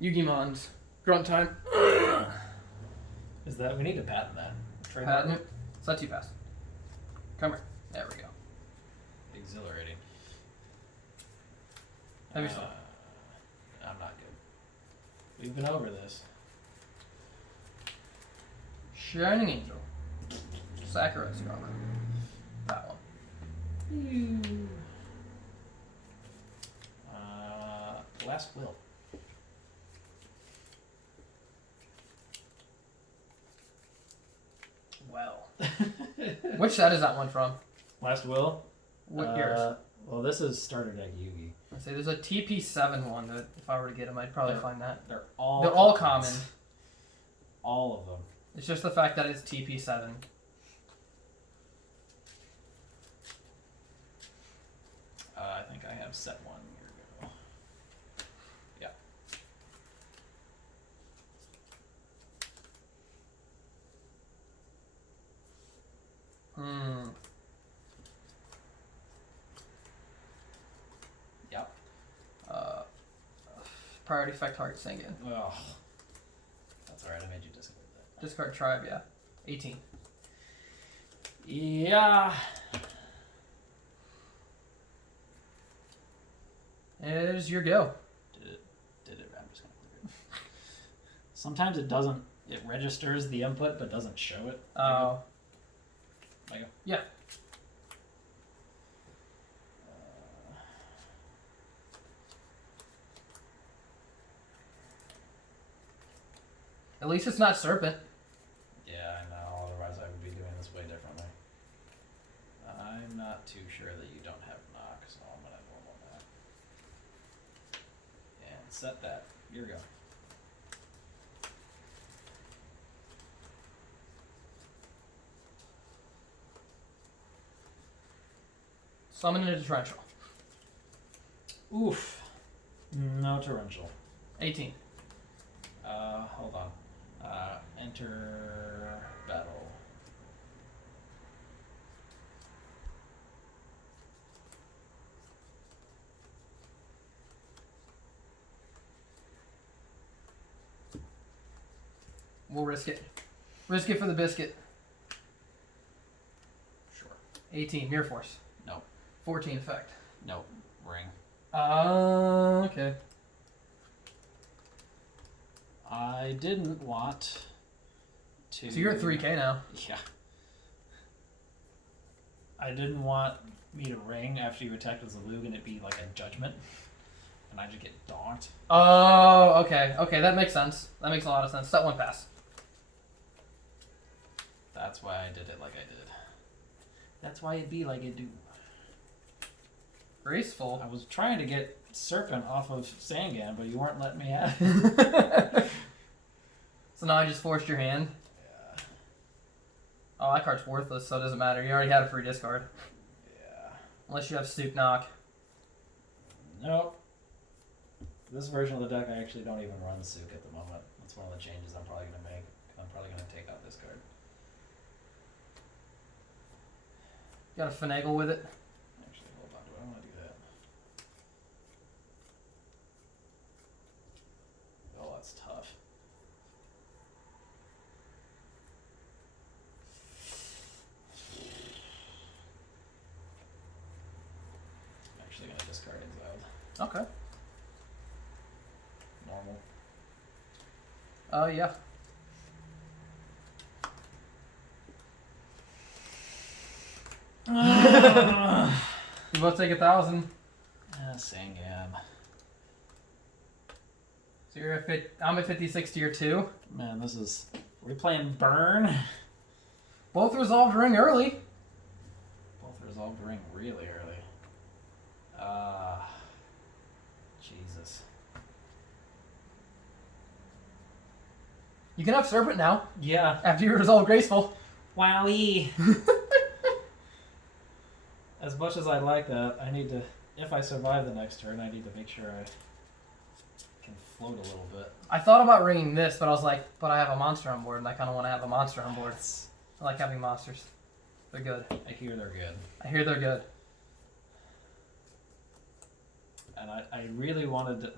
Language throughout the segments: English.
Yugimon's grunt time. Is that we need to patent that? Patent it. So that's you pass. Come here. There we go. Exhilarating. Have your stuff. I'm not good. We've been over this. Shining Angel. Saccharose armor. That one. Last will. Well. Which set is that one from? Last will? What years? Well, this is started at Yugi. I say there's a TP7 one that if I were to get them, I'd probably find that. They're all common. All of them. It's just the fact that it's TP7. I think I have set one year ago. Yeah. Yep. Priority effect target Sengen. Oh. That's alright, I made you discard that. Discard tribe, yeah. 18. Yeah. There's your go. Did it? I'm just gonna click it. Sometimes it doesn't. It registers the input but doesn't show it. Oh. I go. Yeah. At least it's not Serpent. Yeah, I know. Otherwise, I would be doing this way differently. I'm not too sure that you don't have knock, so I'm gonna normal that and set that. Here we go. Summon a torrential. Oof. No torrential. 18. Hold on. Enter battle. We'll risk it. Risk it for the biscuit. Sure. 18. Mirror Force. Nope. 14 effect. Nope. Ring. Okay. I didn't want to... So you're at 3k now. Yeah. I didn't want me to ring after you attacked with Zalug and it be like a judgment. And I just get donked. Oh, okay. Okay, that makes sense. That makes a lot of sense. That one pass. That's why I did it like I did. That's why it be like it do. Graceful. I was trying to get Serpent off of Sangan, but you weren't letting me have it. So now I just forced your hand. Yeah. Oh, that card's worthless, so it doesn't matter. You already had a free discard. Yeah. Unless you have Stoop Knock. Nope. This version of the deck, I actually don't even run Sook at the moment. That's one of the changes I'm probably going to make. I'm probably going to take out this card. You gotta finagle with it. Actually, hold on. Do I want to do that? Oh, that's tough. I'm actually going to discard Exiled. Okay. Normal. Yeah. You both take 1,000. Sangam. So you're at I'm at 56 to your 2. Man, this is... Are we playing Burn? Both resolved ring early. Both resolved ring really early. Jesus. You can have Serpent now. Yeah. After you resolve Graceful. Wowie. As much as I like that, I need to... If I survive the next turn, I need to make sure I can float a little bit. I thought about ringing this, but I was like, but I have a monster on board, and I kind of want to have a monster on board. I like having monsters. They're good. I hear they're good. I hear they're good. And I really wanted to...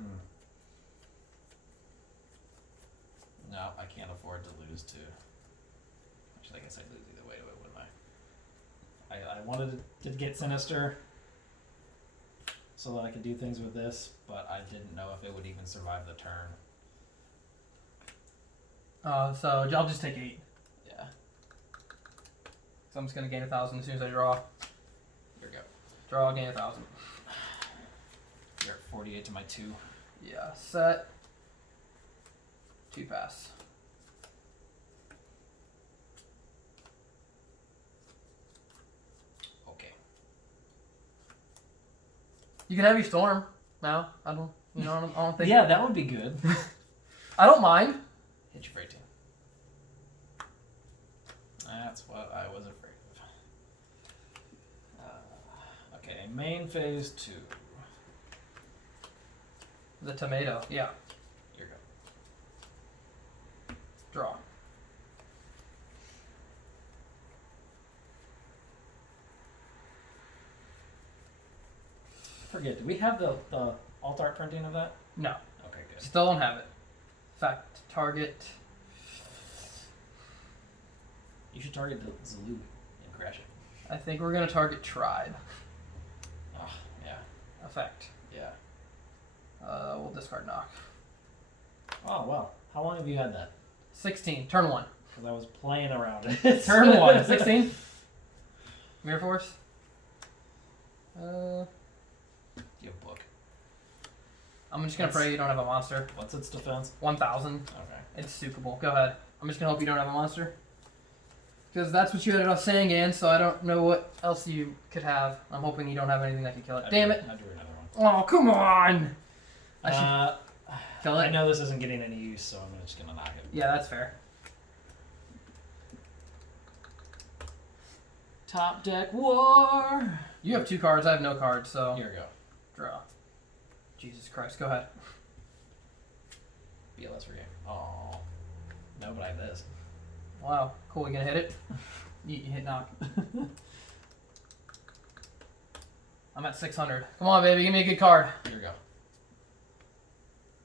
board to lose to. Actually, I guess I'd lose either way, wouldn't I? I wanted to get Sinister so that I could do things with this, but I didn't know if it would even survive the turn. So I'll just take 8. Yeah. So I'm just gonna gain 1,000 as soon as I draw. Here we go. Draw, gain 1,000. You're at 48 to my 2. Yeah, set. 2 pass. Okay. You can have your storm now. I don't think. Yeah, that would be good. I don't mind. Hit you for 18. That's what I was afraid of. Okay, main phase 2. The tomato. Yeah. Here we go. Draw. Forget, do we have the alt art printing of that? No. Okay, good. Still don't have it. In fact, target. You should target the Zulu and crash it. I think we're gonna target tribe. Oh, yeah. Effect. Yeah. We'll discard knock. Oh, well. How long have you had that? 16. Turn 1. Because I was playing around it. Turn 1. 16. Mirror Force. You have a book. I'm just gonna pray you don't have a monster. What's its defense? 1,000. Okay. It's superable. Go ahead. I'm just gonna hope you don't have a monster. Because that's what you ended up saying, Ann, so I don't know what else you could have. I'm hoping you don't have anything that can kill it. Damn it! I drew another one. Oh, come on! I should kill it. I know this isn't getting any use, so I'm just gonna knock it. Yeah, that's fair. Top deck war! You have 2 cards, I have no cards, so... Here we go. Draw. Jesus Christ, go ahead. BLS for game. Oh. No, but I have this. Wow, cool, you gonna hit it? You hit knock. I'm at 600. Come on, baby, give me a good card. Here we go.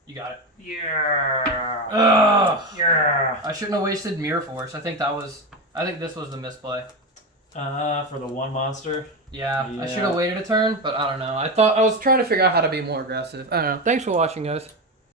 You got it. Yeah. Ugh. Yeah. I shouldn't have wasted Mirror Force. I think this was the misplay. For the one monster. Yeah, Yeah. I should have waited a turn, but I don't know. I was trying to figure out how to be more aggressive. I don't know. Thanks for watching, guys.